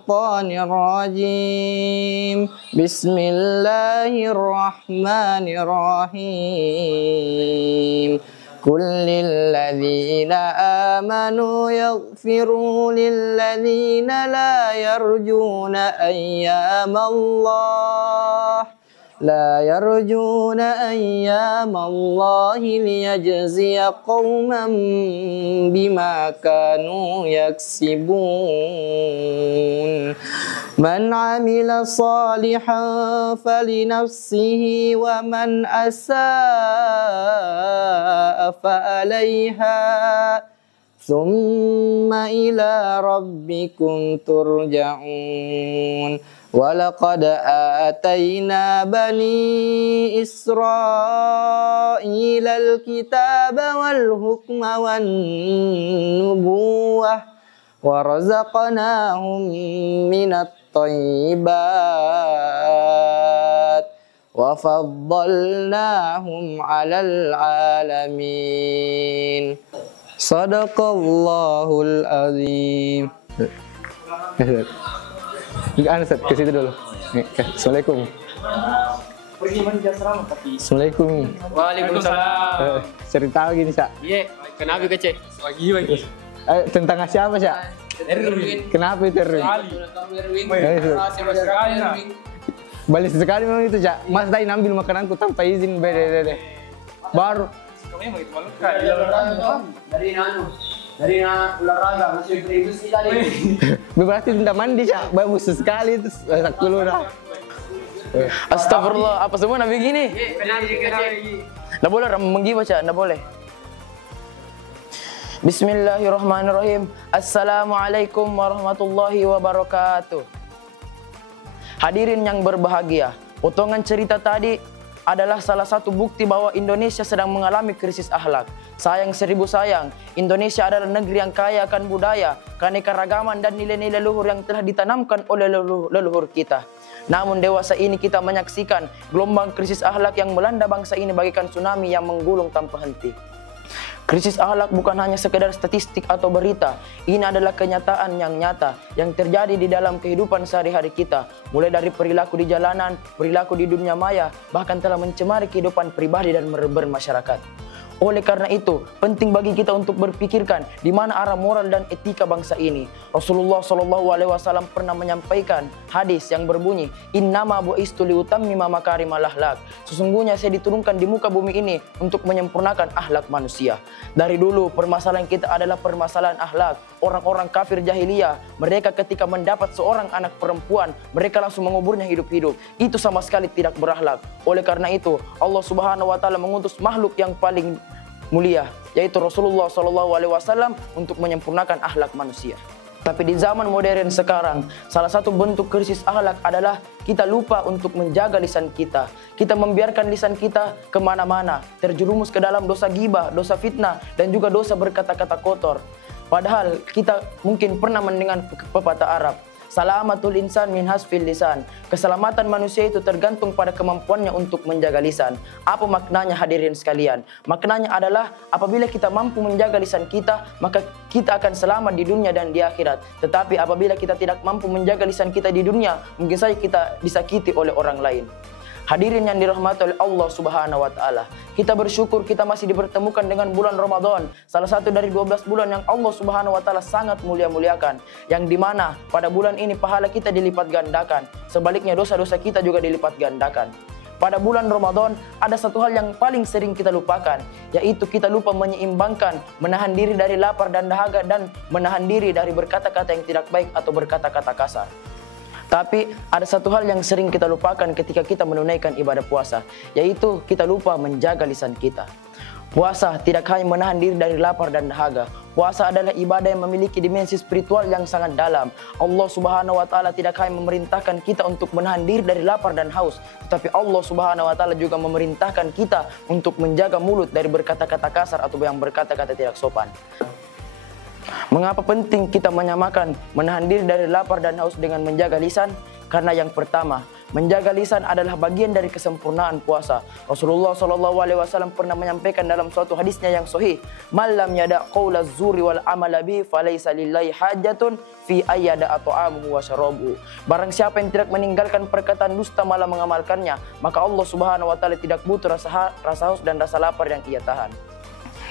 الشيطان الرجيم بسم الله الرحمن الرحيم قل للذين آمنوا يغفروا للذين لا يرجون أيام الله ليجزي قوما بما كانوا يكسبون من عمل صالحا فلنفسه ومن أساء فعليها ثم إلى ربكم ترجعون ولقد آتينا بني إسرائيل الكتاب والحكم والنبوة ورزقناهم من الطيبات وفضلناهم على العالمين Sadaqallahul azim. Ustaz, ke situ dulu. Assalamualaikum. Pergi mandi asrama tapi. Assalamualaikum. Waalaikumsalam. Cerita gini, Sa. Iya, kenapa kece? Bagi. Tentang siapa, Sa? Erwin. Kenapa itu Erwin? Erwin. Balik sekali memang itu, Cak. Mas tadi ambil makananku tanpa izin, bede. Baru Memang itu malu dari olahraga masih beribu sih tadi. berarti tidak mandi, Cak. Bagus sekali itu. Sakulu dah. Astagfirullah, apa semua nabi gini? Nggak boleh menggibah, Cak, nggak boleh. Bismillahirrahmanirrahim. Assalamualaikum warahmatullahi wabarakatuh. Hadirin yang berbahagia, potongan cerita tadi adalah salah satu bukti bahwa Indonesia sedang mengalami krisis akhlak. Sayang seribu sayang, Indonesia adalah negeri yang kaya akan budaya, keanekaragaman dan nilai-nilai luhur yang telah ditanamkan oleh leluhur kita. Namun dewasa ini kita menyaksikan gelombang krisis akhlak yang melanda bangsa ini bagaikan tsunami yang menggulung tanpa henti. Krisis akhlak bukan hanya sekedar statistik atau berita. Ini adalah kenyataan yang nyata yang terjadi di dalam kehidupan sehari-hari kita. Mulai dari perilaku di jalanan, perilaku di dunia maya, bahkan telah mencemari kehidupan pribadi dan bermasyarakat. Oleh karena itu, penting bagi kita untuk berpikirkan di mana arah moral dan etika bangsa ini. Rasulullah SAW pernah menyampaikan hadis yang berbunyi, "Innama bu'istu liutammima makarimal akhlak." Sesungguhnya saya diturunkan di muka bumi ini untuk menyempurnakan akhlak manusia. Dari dulu permasalahan kita adalah permasalahan akhlak. Orang-orang kafir jahiliyah, mereka ketika mendapat seorang anak perempuan, mereka langsung menguburnya hidup-hidup. Itu sama sekali tidak berakhlak. Oleh karena itu, Allah Subhanahu wa taala mengutus makhluk yang paling mulia, yaitu Rasulullah SAW untuk menyempurnakan akhlak manusia. Tapi di zaman modern sekarang, salah satu bentuk krisis akhlak adalah kita lupa untuk menjaga lisan kita. Kita membiarkan lisan kita kemana-mana, terjerumus ke dalam dosa ghibah, dosa fitnah, dan juga dosa berkata-kata kotor. Padahal kita mungkin pernah mendengar pepatah Arab, "Salamatul insan min hasfil lisan." Keselamatan manusia itu tergantung pada kemampuannya untuk menjaga lisan. Apa maknanya hadirin sekalian? Maknanya adalah apabila kita mampu menjaga lisan kita, maka kita akan selamat di dunia dan di akhirat. Tetapi apabila kita tidak mampu menjaga lisan kita di dunia, mungkin saja kita disakiti oleh orang lain. Hadirin yang dirahmati oleh Allah Subhanahu wa taala, kita bersyukur kita masih dipertemukan dengan bulan Ramadan, salah satu dari 12 bulan yang Allah Subhanahu wa taala sangat mulia-muliakan, yang dimana pada bulan ini pahala kita dilipat gandakan, sebaliknya dosa-dosa kita juga dilipat gandakan. Pada bulan Ramadan ada satu hal yang paling sering kita lupakan, yaitu kita lupa menyeimbangkan, menahan diri dari lapar dan dahaga, dan menahan diri dari berkata-kata yang tidak baik atau berkata-kata kasar. Tapi ada satu hal yang sering kita lupakan ketika kita menunaikan ibadah puasa, yaitu kita lupa menjaga lisan kita. Puasa tidak hanya menahan diri dari lapar dan dahaga. Puasa adalah ibadah yang memiliki dimensi spiritual yang sangat dalam. Allah Subhanahu wa taala tidak hanya memerintahkan kita untuk menahan diri dari lapar dan haus, tetapi Allah Subhanahu wa taala juga memerintahkan kita untuk menjaga mulut dari berkata-kata kasar atau yang berkata-kata tidak sopan. Mengapa penting kita menyamakan menahan diri dari lapar dan haus dengan menjaga lisan? Karena yang pertama, menjaga lisan adalah bagian dari kesempurnaan puasa. Rasulullah SAW pernah menyampaikan dalam suatu hadisnya yang sahih, "Man lam yada' qaula zuri wal amala bi falaysa lillahi hajatun fi ayyada at'amuhu wa syarabuhu." Barang siapa yang tidak meninggalkan perkataan dusta malah mengamalkannya, maka Allah Subhanahu wa taala tidak butuh rasa haus dan rasa lapar yang ia tahan.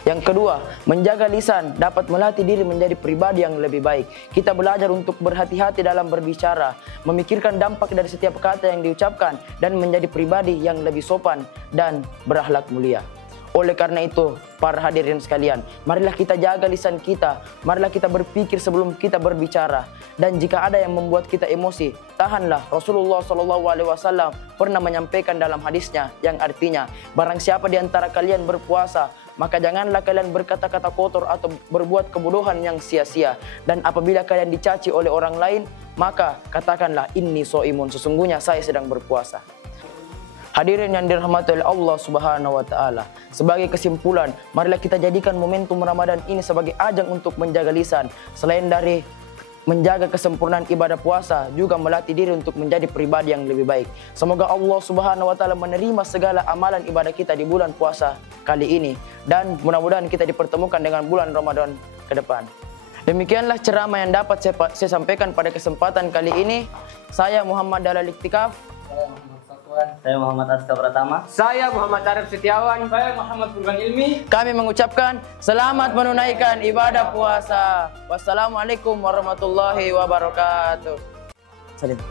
Yang kedua, menjaga lisan dapat melatih diri menjadi pribadi yang lebih baik. Kita belajar untuk berhati-hati dalam berbicara, memikirkan dampak dari setiap kata yang diucapkan, dan menjadi pribadi yang lebih sopan dan berakhlak mulia. Oleh karena itu, para hadirin sekalian, marilah kita jaga lisan kita, marilah kita berpikir sebelum kita berbicara. Dan jika ada yang membuat kita emosi, tahanlah. Rasulullah SAW pernah menyampaikan dalam hadisnya yang artinya, barang siapa di antara kalian berpuasa, maka janganlah kalian berkata-kata kotor atau berbuat kebodohan yang sia-sia. Dan apabila kalian dicaci oleh orang lain, maka katakanlah, inni so'imun, sesungguhnya saya sedang berpuasa. Hadirin yang dirahmati oleh Allah Subhanahu wa taala, sebagai kesimpulan, marilah kita jadikan momentum Ramadan ini sebagai ajang untuk menjaga lisan. Selain dari menjaga kesempurnaan ibadah puasa, juga melatih diri untuk menjadi pribadi yang lebih baik. Semoga Allah Subhanahu wa taala menerima segala amalan ibadah kita di bulan puasa kali ini, dan mudah-mudahan kita dipertemukan dengan bulan Ramadan ke depan. Demikianlah ceramah yang dapat saya sampaikan pada kesempatan kali ini. Saya Muhammad Dalal Iktikaf. Saya Muhammad Aska Pratama. Saya Muhammad Arif Setiawan. Saya Muhammad Furqan Ilmi. Kami mengucapkan selamat menunaikan ibadah puasa. Wassalamualaikum warahmatullahi wabarakatuh. Salim.